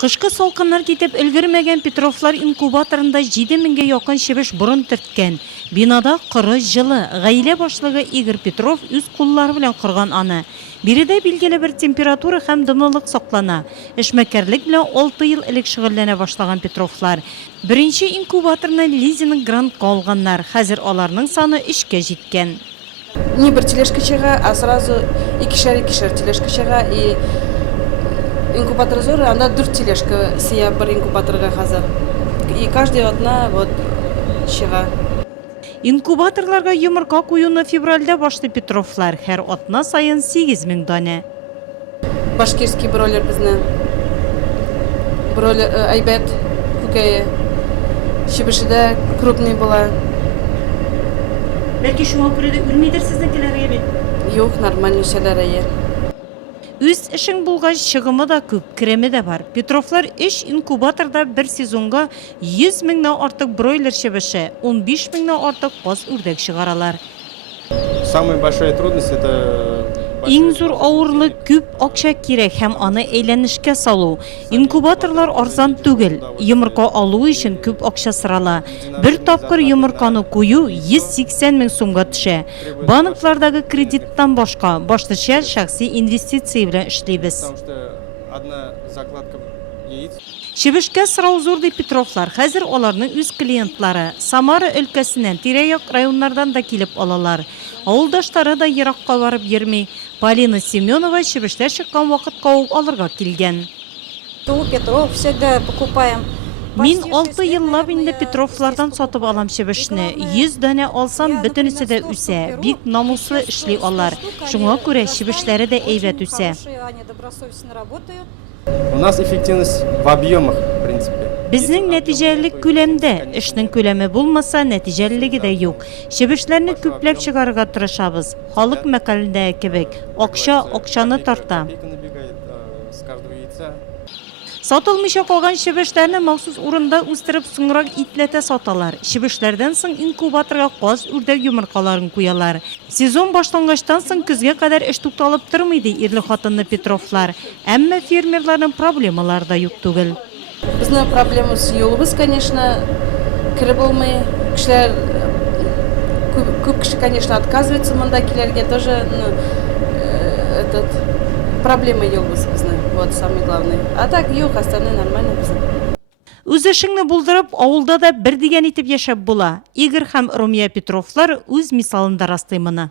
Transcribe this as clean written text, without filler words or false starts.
Кышкы салкыннар китеп өлгермәгән Петровлар инкубаторында 7000-гә якын чебеш борын төрткән. Бинада кыры җылы. Гаилә башлыгы Игорь Петров үз куллары белән корган аны. Биредә билгеле бер температура һәм дымлылык саклана. Эшмәкәрлек белән 6 ел элек шөгыльләнә башлаган Петровлар. Беренче инкубаторны лизинг грантка алганнар. Хәзер аларның саны 3-кә җиткән. Не бір тележка чыга, а сразу икишер тележка чыга и инкубатор зор, анда 4 тележка сия бір инкубаторга хәзер. И каждый одна вот чыга. Инкубаторларга йомырка куюны февральдә башты Петровлар. Һәр атна сайын 8000 дана. Башкирский бройлер безне. Бройлер әйбәт күкәе. Чебешедә крупный була. Бәлки шуңа күрә дә үлмидер сезнекеләргә бит. Юк, нормальный шәләрәе. Үз эшең булгач чыгымы да күп, киреме дә бар. Петровлар 3 инкубаторда бір сезонга 100 меңнән артык бройлер чебеше, 15 меңнән артык каз үрдәк чыгаралар. Самая большая трудность это Иң зур авырлык күп акча кирәк һәм аны әйләнешкә салу. Инкубаторлар арзан түгел. Йомырка алу өчен күп акча сорала. Бер тапкыр йомырканы кую 180 мең сумга төшә. Банклардагы кредиттан башка башлыча шәхси инвестиция белән эшлибез. потому что одна закладка яиц. Чебешкә сорау зур ди Петровлар. Хәзер аларның үз клиентлары Самара өлкәсеннән, тирә-як районнардан да килеп алалар. Авылдашлары да еракка барып йөрми. Полина Семенова чебешләр чыккан вакытка ук алырга килгән. Петров всегда покупаем. Мин 6 еллап инде Петровлардан сатып алам чебешне. 100 дана алсам бөтенесе дә үсә. Бик намуслы эшли алар. Шуңа күрә чебешләре дә әйбәт үсә. Они добросовестно работают. У нас эффективность в объемах, в принципе. Безнең нәтиҗәлелек күләмдә, эшнең күләме булмаса, нәтиҗәлелеге дә юк. Чебешләрне күпләп чыгарырга тырышабыз. Халык мәкалендә кебек, акчаны тарта. Копейка набегает с каждого яйца. Сатылмыйча калган чебешләрне махсус урында үстереп соңрак итләтә саталар. Чебешләрдән соң инкубаторга каз үрдәк йомыркаларын куялар. Сезон башлангачтан соң көзгә кадәр эш тукталып тормый ди ирле хатынлы Петровлар. Әмма фермерларның проблемалары да юк түгел. Безнең проблемасы юлыбыз, конечно, кире булмый. Кешеләр күп кеше, конечно, отказывается монда килергә тоже, этот проблема юлыбыз безнең. Вот самый главный. А так юк, остальное нормально безнең. Үз эшеңне булдырып, авылда да бер дигән итеп яшәп була. Игорь һәм Румия Петровлар үз мисалында растый моны.